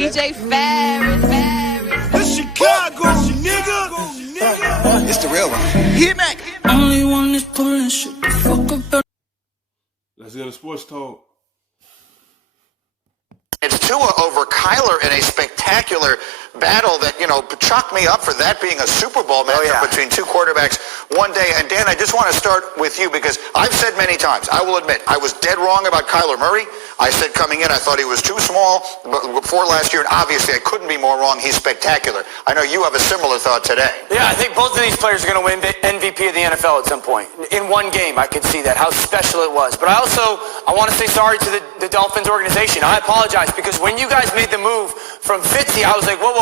DJ Ferris. The Chicago, nigga. It's the real one. Hit me. Only one is pulling shit the fuck up. Let's get a sports talk. It's Tua over Kyler in a spectacular battle that, chalked me up for that being a Super Bowl matchup between two quarterbacks one day. And Dan, I just want to start with you because I've said many times, I will admit, I was dead wrong about Kyler Murray. I said coming in, I thought he was too small before last year, and obviously I couldn't be more wrong. He's spectacular. I know you have a similar thought today. Yeah, I think both of these players are going to win MVP of the NFL at some point. In one game, I could see that, how special it was. But I want to say sorry to the Dolphins organization. I apologize because when you guys made the move from Fitzy, I was like, whoa.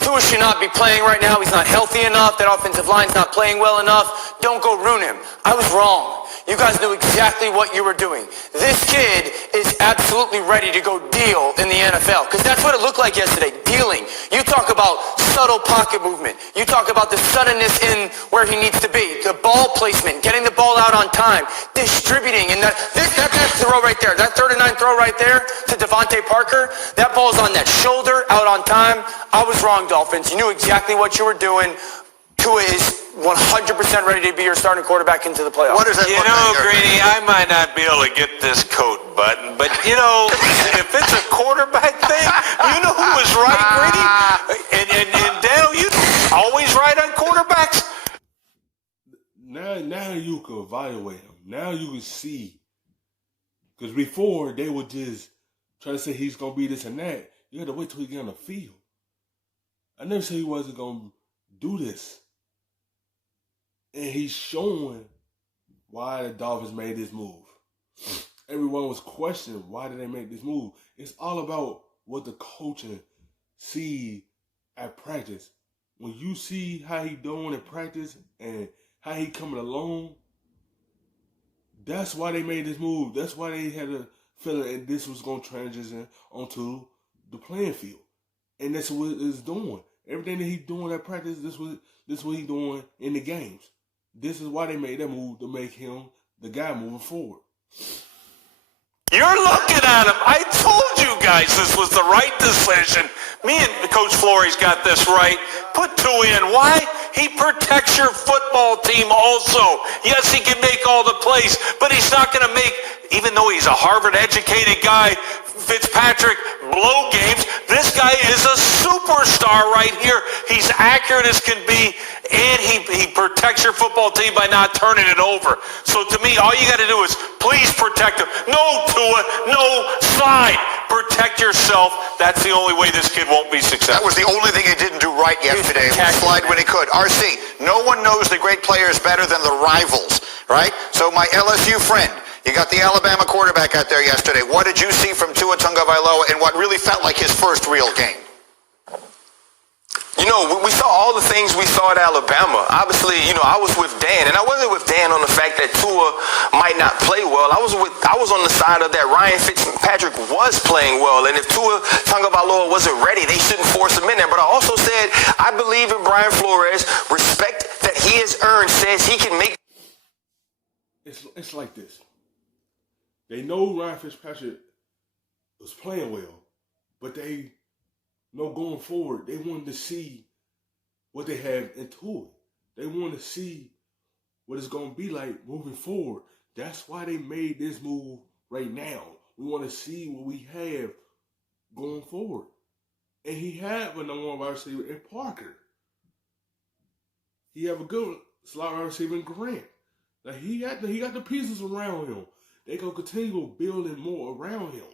Tua should not be playing right now. He's not healthy enough. That offensive line's not playing well enough. Don't go ruin him. I was wrong. You guys knew exactly what you were doing. This kid is absolutely ready to go deal in the NFL because that's what it looked like yesterday, dealing. You talk about subtle pocket movement. You talk about the suddenness in where he needs to be, the ball placement, getting the ball out on time, distributing. And that throw right there, that 3rd and 9 throw right there to Devontae Parker, that ball's on that shoulder, out on time. I was wrong, Dolphins. You knew exactly what you were doing. Tua is 100% ready to be your starting quarterback into the playoffs. What does that look like? Grady, I might not be able to get this coat button, but, if it's a quarterback thing, you know who was right, Grady? And Daniel, you always right on quarterbacks. Now you can evaluate him. Now you can see. Because before, they would just try to say he's going to be this and that. You had to wait till he get on the field. I never said he wasn't going to do this. And he's showing why the Dolphins made this move. Everyone was questioning why did they make this move. It's all about what the coaching see at practice. When you see how he doing in practice and how he coming along, that's why they made this move. That's why they had a feeling that this was going to transition onto the playing field. And that's what it's doing. Everything that he's doing at practice, this what he's doing in the games. This is why they made that move, to make him the guy moving forward. You're looking at him. I told you guys this was the right decision. Me and Coach Florey's got this right. Put Tua in. Why? He protects your football team also. Yes, he can make all the plays, but he's not going to make, even though he's a Harvard-educated guy, Fitzpatrick, blow games. This guy is a superstar right here. He's accurate as can be, and he protects your football team by not turning it over. So to me, all you got to do is please protect him. No Tua, no slide. Protect yourself. That's the only way this kid won't be successful. That was the only thing he didn't do right yesterday. Slide when he could. RC, no one knows the great players better than the rivals, right? So my LSU friend, you got the Alabama quarterback out there yesterday. What did you see from Tua Tagovailoa in what really felt like his first real game? We saw all the things we saw at Alabama. Obviously, I was with Dan, and I wasn't with Dan on the fact that Tua might not play well. I was on the side of that Ryan Fitzpatrick was playing well, and if Tua Tagovailoa wasn't ready, they shouldn't force him in there. But I also said I believe in Brian Flores. Respect that he has earned says he can make. It's like this. They know Ryan Fitzpatrick was playing well, but they know going forward, they wanted to see what they have into it. They want to see what it's going to be like moving forward. That's why they made this move right now. We want to see what we have going forward. And he had a number one wide receiver in Parker. He have a good slot wide receiver in Grant. Like he got the pieces around him. They gonna continue building more around him.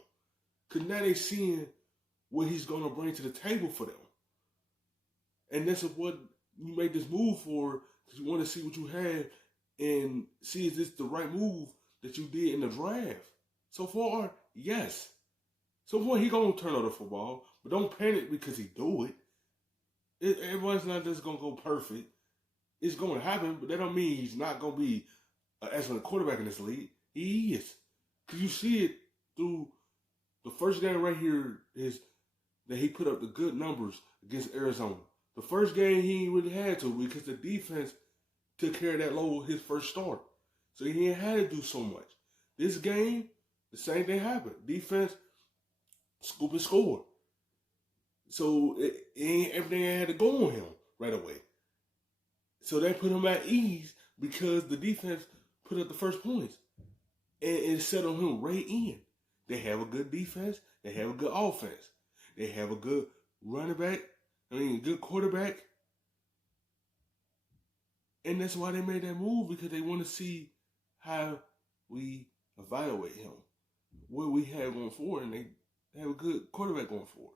Cause now they seeing what he's gonna bring to the table for them. And that's what you made this move for, because you want to see what you have and see is this the right move that you did in the draft. So far, yes. So far, he gonna turn over the football, but don't panic because he do it. Everyone's not just gonna go perfect. It's gonna happen, but that don't mean he's not gonna be an excellent quarterback in this league. He is. Because you see it through the first game right here is that he put up the good numbers against Arizona. The first game he ain't really had to because the defense took care of that load his first start. So he ain't had to do so much. This game, the same thing happened. Defense, scoop and score. So everything had to go on him right away. So they put him at ease because the defense put up the first points and settled him right in. They have a good defense. They have a good offense. They have a good good quarterback. And that's why they made that move, because they want to see how we evaluate him, what we have going forward, and they have a good quarterback going forward.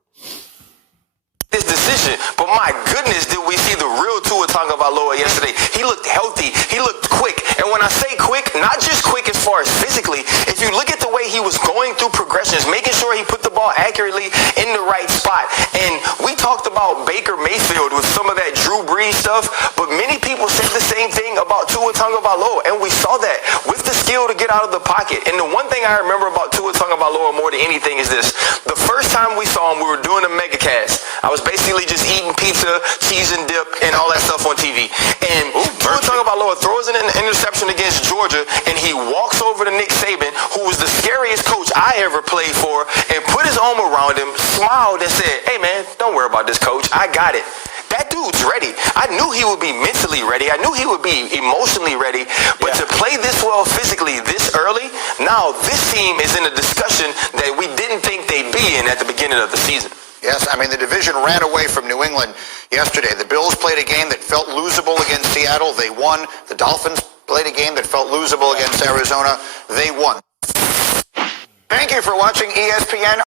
This decision, but my goodness, did we see the real Tua Tagovailoa yesterday? He looked healthy. He looked quick. And when I say quick, not just quick as far as physically. If you look at the way he was going through progressions, making sure he put the ball accurately in the right spot. And we talked about Baker Mayfield with some of that Drew Brees stuff, but many people said the same thing about Tua Tagovailoa, and we saw that with the skill to get out of the pocket. And the one thing I remember about Tua Tagovailoa more than anything is this: the first time we saw him, we were doing a megacast. I was basically just eating pizza, cheese and dip, and all that stuff on TV. And Tua Tagovailoa throws in an interception against Georgia, and he walks over to Nick Saban, who was the scariest coach I ever played for, and put his arm around him, smiled, and said, "Hey man, don't worry about this, coach. I got it." That dude's ready. I knew he would be mentally ready. I knew he would be emotionally ready. But to play this well physically this early, now this team is in a discussion that we didn't think they'd be in at the beginning of the season. Yes, I mean, the division ran away from New England yesterday. The Bills played a game that felt losable against Seattle. They won. The Dolphins played a game that felt losable against Arizona. They won. Thank you for watching ESPN.